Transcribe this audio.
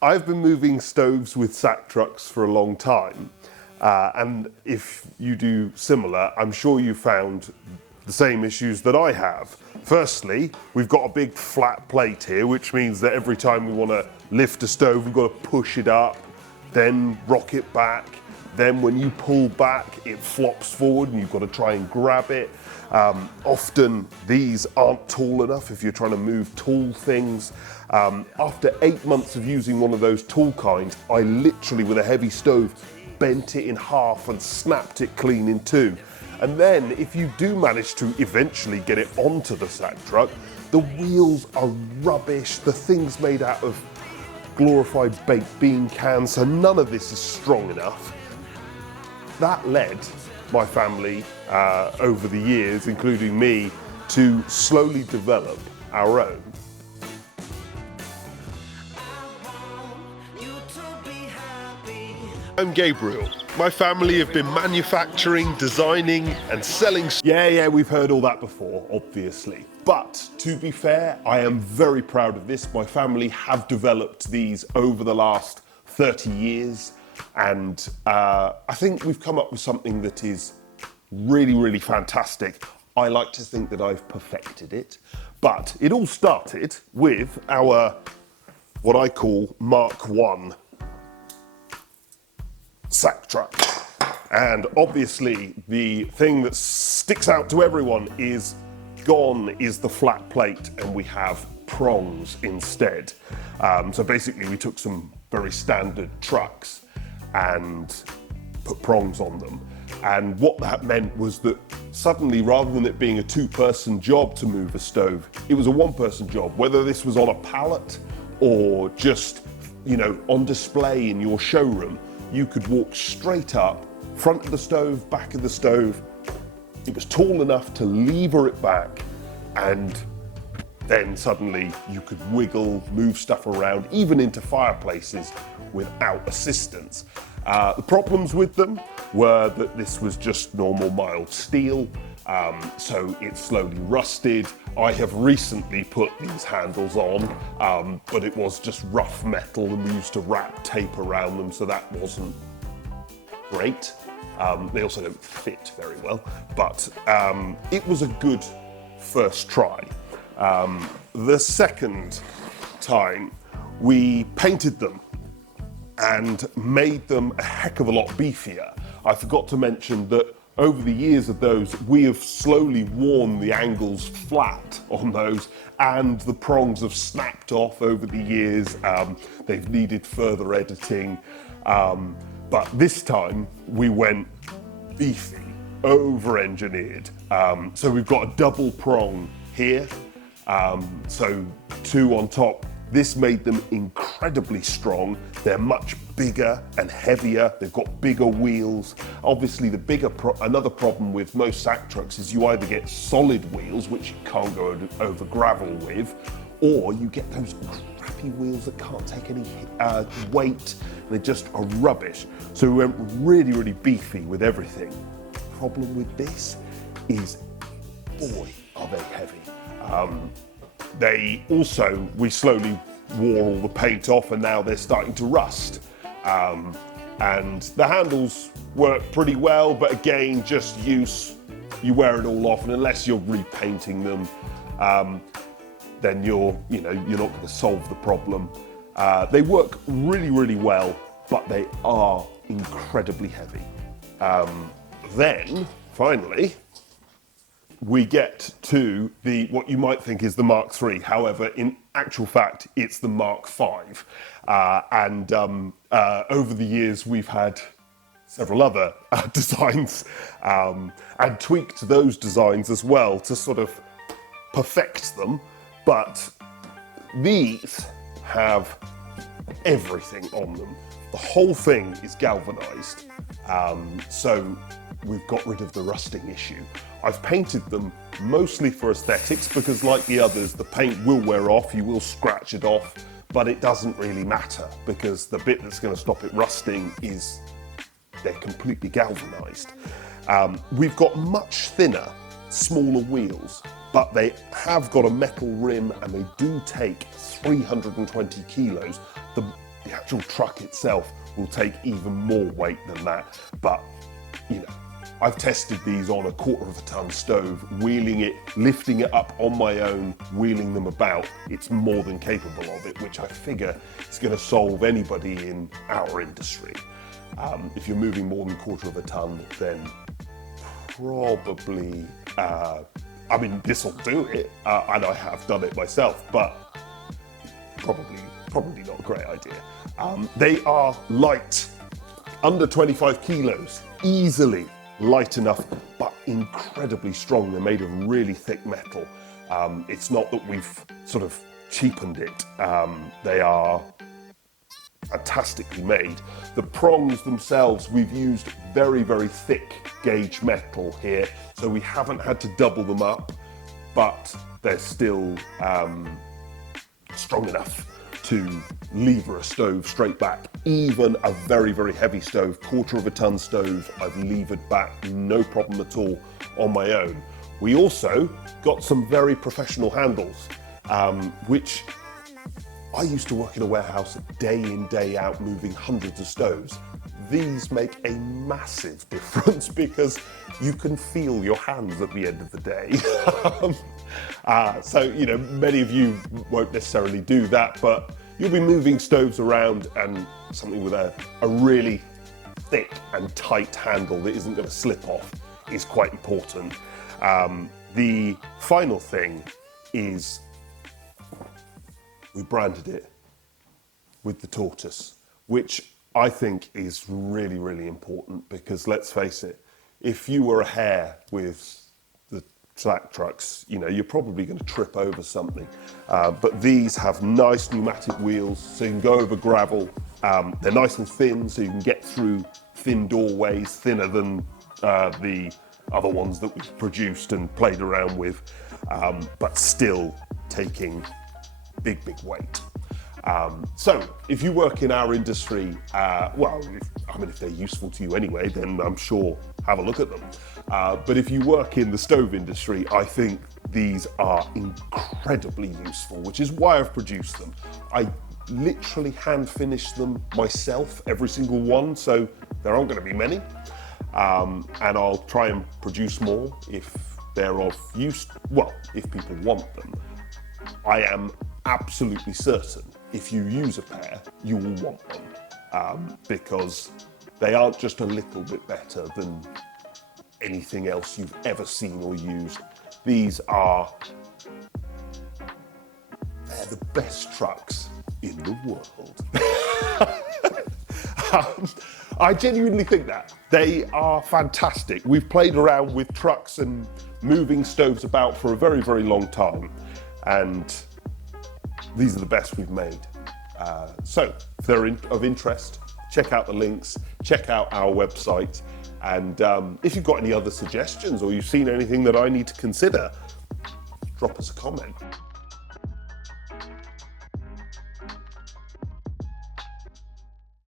I've been moving stoves with SackTrucks for a long time, and if you do similar, I'm sure you found the same issues that I have. Firstly, we've got a big flat plate here, which means that every time we want to lift a stove, we've got to push it up, then rock it back. Then when you pull back, it flops forward and you've got to try and grab it. Often these aren't tall enough if you're trying to move tall things. After 8 months of using one of those tall kinds, I literally, with a heavy stove, bent it in half and snapped it clean in two. And then if you do manage to eventually get it onto the sack truck, the wheels are rubbish. The thing's made out of glorified baked bean cans, so none of this is strong enough. That led my family over the years, including me, to slowly develop our own. I'm Gabriel. My family have been manufacturing, designing and selling. Yeah, we've heard all that before, obviously. But to be fair, I am very proud of this. My family have developed these over the last 30 years. And I think we've come up with something that is really, really fantastic. I like to think that I've perfected it. But it all started with our, what I call Mark 1 sack truck. And obviously the thing that sticks out to everyone is gone is the flat plate and we have prongs instead. So basically we took some very standard trucks and put prongs on them. And what that meant was that suddenly, rather than it being a two-person job to move a stove, it was a one-person job. Whether this was on a pallet or just, on display in your showroom, you could walk straight up, front of the stove, back of the stove. It was tall enough to lever it back, and then suddenly you could wiggle, move stuff around, even into fireplaces without assistance. The problems with them were that this was just normal mild steel, so it slowly rusted. I have recently put these handles on, but it was just rough metal and we used to wrap tape around them, so that wasn't great. They also don't fit very well, but it was a good first try. The second time we painted them and made them a heck of a lot beefier. I forgot to mention that over the years of those, we have slowly worn the angles flat on those, and the prongs have snapped off over the years. They've needed further editing, but this time we went beefy, over-engineered. So we've got a double prong here, so two on top. This made them incredibly strong. They're much bigger and heavier. They've got bigger wheels. Obviously, another problem with most sack trucks is you either get solid wheels, which you can't go over gravel with, or you get those crappy wheels that can't take any weight. They just are rubbish. So we went really, really beefy with everything. Problem with this is, boy, are they heavy. We slowly wore all the paint off and now they're starting to rust. And the handles work pretty well, but again, just you wear it all off, and unless you're repainting them, then you're not going to solve the problem. They work really, really well, but they are incredibly heavy. Then, finally, we get to what you might think is the Mark III. However, in actual fact, it's the Mark V. Over the years, we've had several other designs and tweaked those designs as well to sort of perfect them. But these have everything on them. The whole thing is galvanized. So we've got rid of the rusting issue. I've painted them mostly for aesthetics because, like the others, the paint will wear off, you will scratch it off, but it doesn't really matter because the bit that's going to stop it rusting is they're completely galvanized. We've got much thinner, smaller wheels, but they have got a metal rim and they do take 320 kilos. The actual truck itself will take even more weight than that. But, you know, I've tested these on a 1/4 ton stove, wheeling it, lifting it up on my own, wheeling them about. It's more than capable of it, which I figure is going to solve anybody in our industry. If you're moving more than 1/4 ton, then probably, I mean, this will do it, and I have done it myself, but probably not a great idea. They are light, under 25 kilos, easily light enough, but incredibly strong. They're made of really thick metal. It's not that we've sort of cheapened it. They are fantastically made. The prongs themselves, we've used very, very thick gauge metal here, so we haven't had to double them up, but they're still strong enough to lever a stove straight back. Even a very, very heavy stove, 1/4 ton stove, I've levered back no problem at all on my own. We also got some very professional handles, which I used to work in a warehouse day in, day out, moving hundreds of stoves. These make a massive difference because you can feel your hands at the end of the day. So, you know, many of you won't necessarily do that, but you'll be moving stoves around, and something with a really thick and tight handle that isn't going to slip off is quite important. The final thing is we branded it with the tortoise, which I think is really, really important, because let's face it, if you were a hare with the SackTrucks, you know, you're probably going to trip over something. But these have nice pneumatic wheels, so you can go over gravel. They're nice and thin, so you can get through thin doorways, thinner than the other ones that we've produced and played around with, but still taking big, big weight. So if you work in our industry, well, if they're useful to you anyway, then I'm sure have a look at them. But if you work in the stove industry, I think these are incredibly useful, which is why I've produced them. I literally hand finish them myself, every single one, so there aren't going to be many. And I'll try and produce more if they're of use, well, if people want them. I am absolutely certain if you use a pair, you will want them, because they aren't just a little bit better than anything else you've ever seen or used. These are, they're the best trucks in the world. I genuinely think that. They are fantastic. We've played around with trucks and moving stoves about for a very, very long time, and these are the best we've made. So if they're of interest, check out the links, check out our website, and if you've got any other suggestions or you've seen anything that I need to consider, drop us a comment.